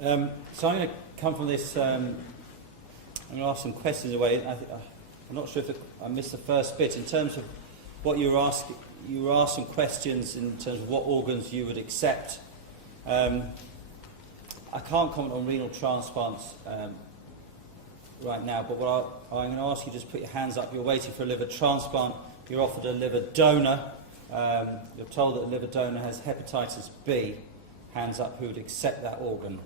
So I'm going to come from this, I'm going to ask some questions away. I'm not sure if I missed the first bit. In terms of what you were asking, you were asked some questions in terms of what organs you would accept. I can't comment on renal transplants right now, but I'm going to ask you to just put your hands up. You're waiting for a liver transplant. You're offered a liver donor. You're told that a liver donor has hepatitis B. Hands up who would accept that organ.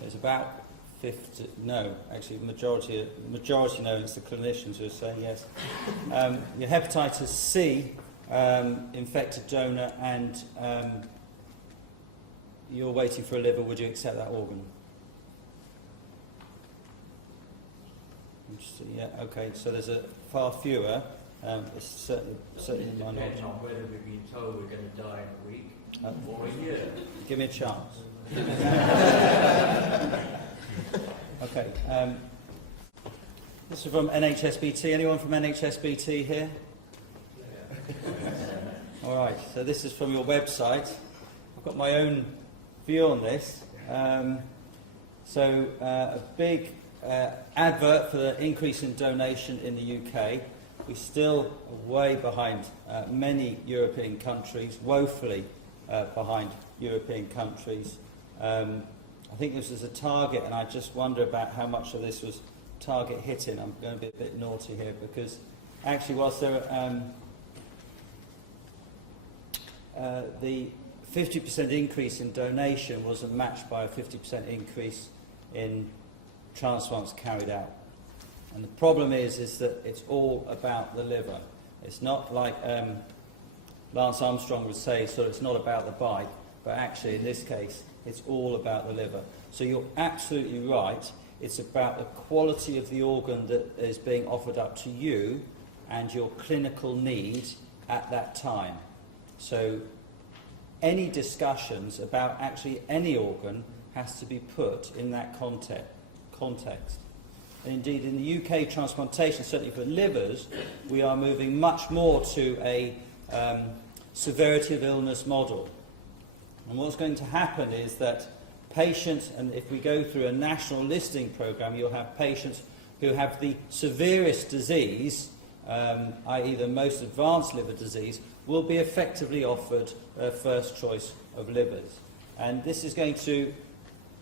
There's about 50, no, actually majority no, it's the clinicians who are saying yes. Your hepatitis C infected donor, and you're waiting for a liver, would you accept that organ? Yeah, okay, so there's a far fewer, it's certainly in my knowledge. Depending on whether we've been told we're going to die in a week or a year. Give me a chance. Okay, this is from NHSBT. Anyone from NHSBT here? All right, so this is from your website. I've got my own view on this. A big advert for the increase in donation in the UK. We're still way behind many European countries, woefully behind European countries. I think this is a target, and I just wonder about how much of this was target hitting. I'm going to be a bit naughty here, because actually whilst there the 50% increase in donation wasn't matched by a 50% increase in transplants carried out. And the problem is that it's all about the liver. It's not like Lance Armstrong would say, so it's not about the bike, but actually in this case it's all about the liver. So you're absolutely right, it's about the quality of the organ that is being offered up to you and your clinical need at that time. So any discussions about actually any organ has to be put in that context. And indeed, in the UK transplantation, certainly for livers, we are moving much more to a severity of illness model. And what's going to happen is that patients, and if we go through a national listing program, you'll have patients who have the severest disease, i.e. the most advanced liver disease, will be effectively offered first choice of livers. And this is going to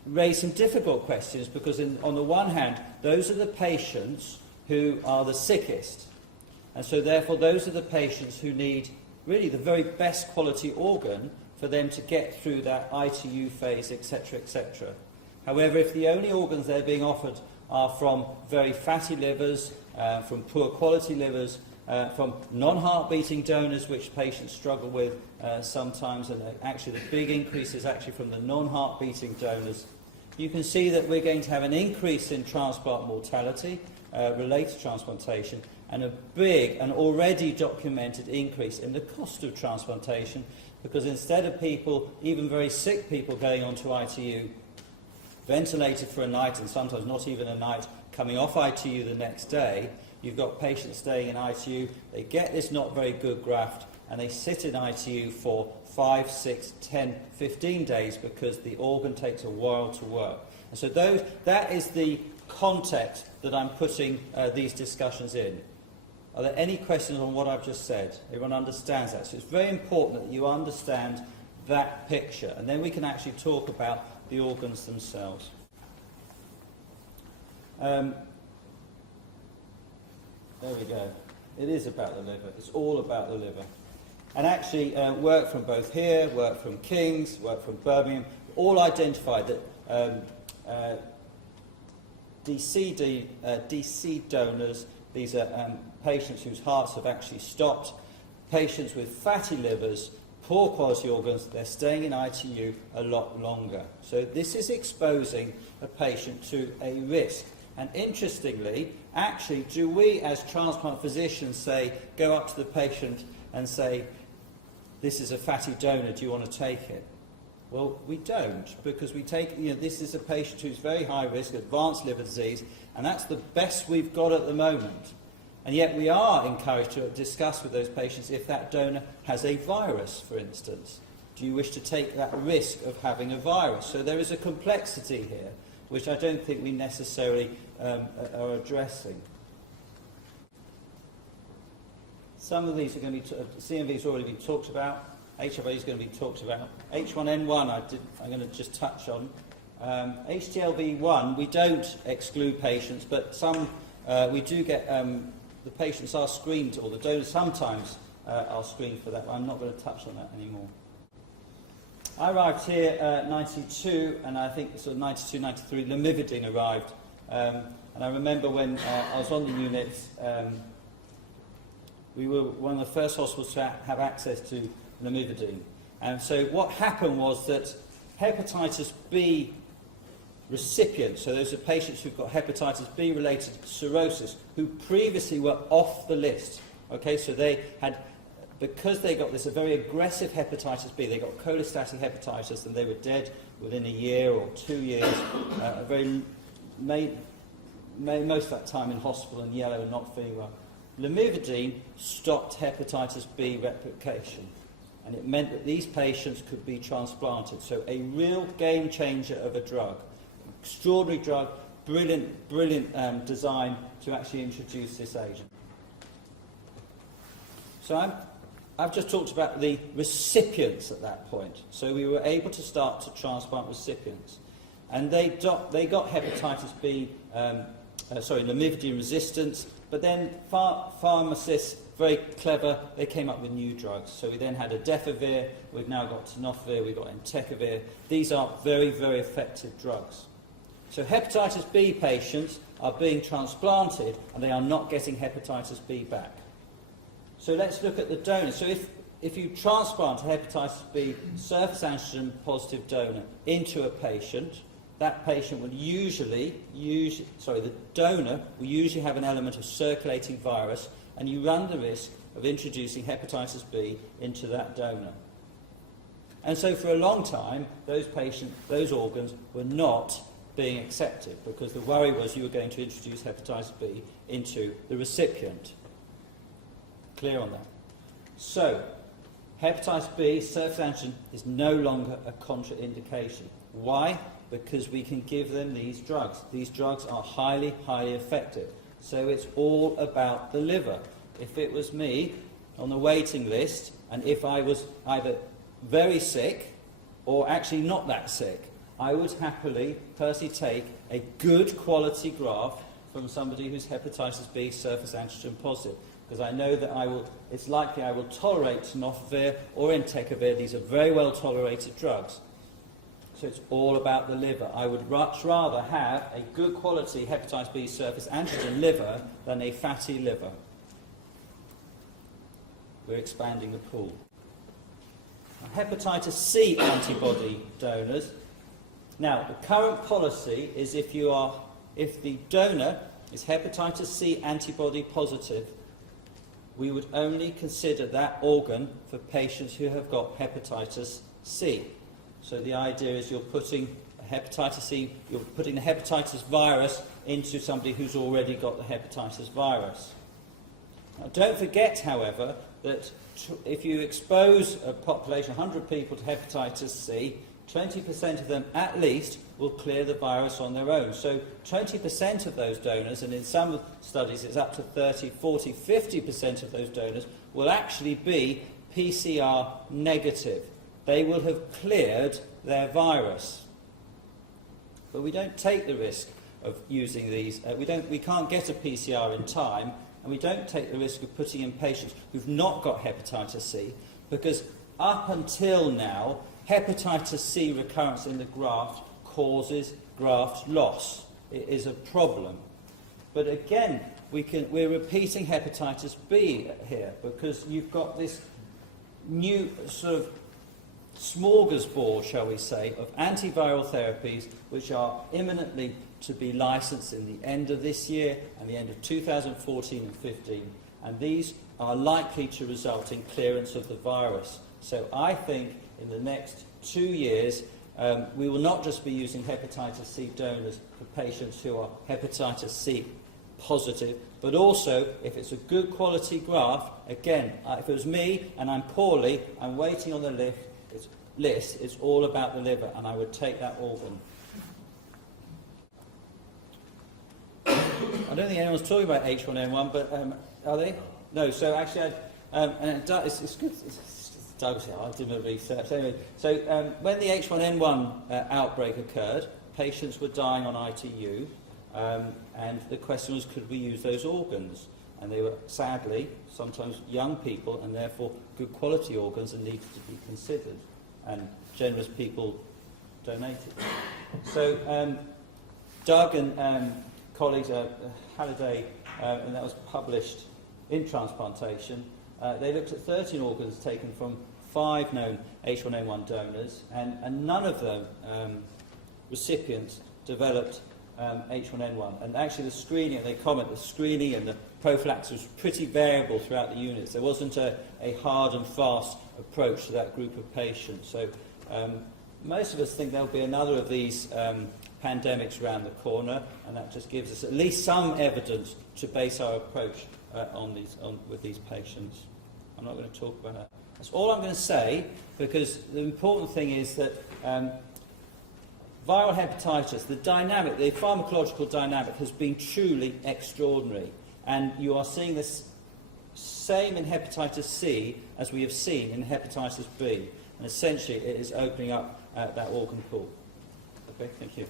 raise some difficult questions, because on the one hand, those are the patients who are the sickest. And so therefore those are the patients who need really the very best quality organ for them to get through that ITU phase, etc., etc. However, if the only organs they're being offered are from very fatty livers, from poor quality livers, from non-heart beating donors, which patients struggle with sometimes, and actually the big increase is actually from the non-heart beating donors, you can see that we're going to have an increase in transplant mortality related to transplantation, and a big and already documented increase in the cost of transplantation, because instead of people, even very sick people, going onto ITU, ventilated for a night and sometimes not even a night, coming off ITU the next day, you've got patients staying in ITU, they get this not very good graft, and they sit in ITU for 5, 6, 10, 15 days because the organ takes a while to work. And so that is the context that I'm putting these discussions in. Are there any questions on what I've just said? Everyone understands that. So it's very important that you understand that picture, and then we can actually talk about the organs themselves. There we go. It is about the liver. It's all about the liver. And actually, work from both here, work from King's, work from Birmingham, all identified that DC donors, these are patients whose hearts have actually stopped, patients with fatty livers, poor quality organs, they're staying in ITU a lot longer. So this is exposing a patient to a risk. And interestingly, actually, do we as transplant physicians go up to the patient and say, this is a fatty donor, do you want to take it? Well, we don't, because we take, this is a patient who's very high risk, advanced liver disease, and that's the best we've got at the moment. And yet we are encouraged to discuss with those patients if that donor has a virus, for instance. do you wish to take that risk of having a virus? So there is a complexity here, which I don't think we necessarily are addressing. Some of these are going to be, CMV has already been talked about, HIV is going to be talked about. H1N1 I'm going to just touch on. HTLV1, we don't exclude patients, but some we do get, the patients are screened, or the donors sometimes are screened for that. I'm not going to touch on that anymore. I arrived here 92, and I think sort of 92, 93, lamivudine arrived. And I remember when I was on the unit, we were one of the first hospitals to have access to lamivudine. And so what happened was that hepatitis B recipients, so those are patients who've got hepatitis B related cirrhosis, who previously were off the list. Okay, so they had, because they got this a very aggressive hepatitis B, they got cholestatic hepatitis, and they were dead within a year or 2 years, most of that time in hospital and yellow and not feeling well. Lamivudine stopped hepatitis B replication, and it meant that these patients could be transplanted. So a real game changer of a drug. Extraordinary drug, brilliant design to actually introduce this agent. So I've just talked about the recipients at that point. So we were able to start to transplant recipients. And they got hepatitis B, lamivudine resistance, but then pharmacists, very clever, they came up with new drugs. So we then had adefovir, we've now got tenofovir, we've got entecavir. These are very, very effective drugs. So hepatitis B patients are being transplanted and they are not getting hepatitis B back. So let's look at the donors. So if you transplant a hepatitis B surface antigen positive donor into a patient, that patient would the donor will usually have an element of circulating virus, and you run the risk of introducing hepatitis B into that donor. And so for a long time, those organs were not being accepted, because the worry was you were going to introduce hepatitis B into the recipient. Clear on that? So, hepatitis B surface antigen is no longer a contraindication. Why? Because we can give them these drugs. These drugs are highly, highly effective. So it's all about the liver. If it was me on the waiting list, and if I was either very sick or actually not that sick, I would happily personally take a good quality graft from somebody who's hepatitis B surface antigen positive, because I know that it's likely I will tolerate tenofovir or entecavir. These are very well tolerated drugs. So it's all about the liver. I would much rather have a good quality hepatitis B surface antigen liver than a fatty liver. We're expanding the pool. Now, hepatitis C antibody donors. Now, the current policy is if the donor is hepatitis C antibody positive, we would only consider that organ for patients who have got hepatitis C. So the idea is you're putting the hepatitis virus into somebody who's already got the hepatitis virus. Now, don't forget, however, that if you expose a population, 100 people, to hepatitis C, 20% of them at least will clear the virus on their own. So 20% of those donors, and in some studies it's up to 30, 40, 50% of those donors, will actually be PCR negative. They will have cleared their virus. But we don't take the risk of using these. We can't get a PCR in time, and we don't take the risk of putting in patients who've not got hepatitis C, because up until now, hepatitis C recurrence in the graft causes graft loss. It is a problem. But again, we're repeating hepatitis B here, because you've got this new sort of smorgasbord, shall we say, of antiviral therapies which are imminently to be licensed in the end of this year and the end of 2014 and 15. And these are likely to result in clearance of the virus. So I think in the next 2 years, we will not just be using hepatitis C donors for patients who are hepatitis C positive, but also, if it's a good quality graft, again, if it was me and I'm poorly, I'm waiting on the lift, it's list, it's all about the liver, and I would take that organ. I don't think anyone's talking about H1N1, but are they? No. So actually, and it's good. Doug's here. I did my research anyway. So when the H1N1 outbreak occurred, patients were dying on ITU, and the question was, could we use those organs? And they were, sadly, sometimes young people, and therefore good quality organs, and needed to be considered. And generous people donated. So Doug and colleagues, Halliday, and that was published in Transplantation, they looked at 13 organs taken from 5 known H1N1 donors, and none of them recipients developed H1N1. And actually the screening, they comment, the screening and the prophylaxis was pretty variable throughout the units. There wasn't a hard and fast approach to that group of patients. So most of us think there'll be another of these pandemics around the corner, and that just gives us at least some evidence to base our approach with these patients. I'm not going to talk about that. That's all I'm going to say, because the important thing is that viral hepatitis, the pharmacological dynamic has been truly extraordinary. And you are seeing this same in hepatitis C as we have seen in hepatitis B. And essentially it is opening up that organ pool. Okay, thank you.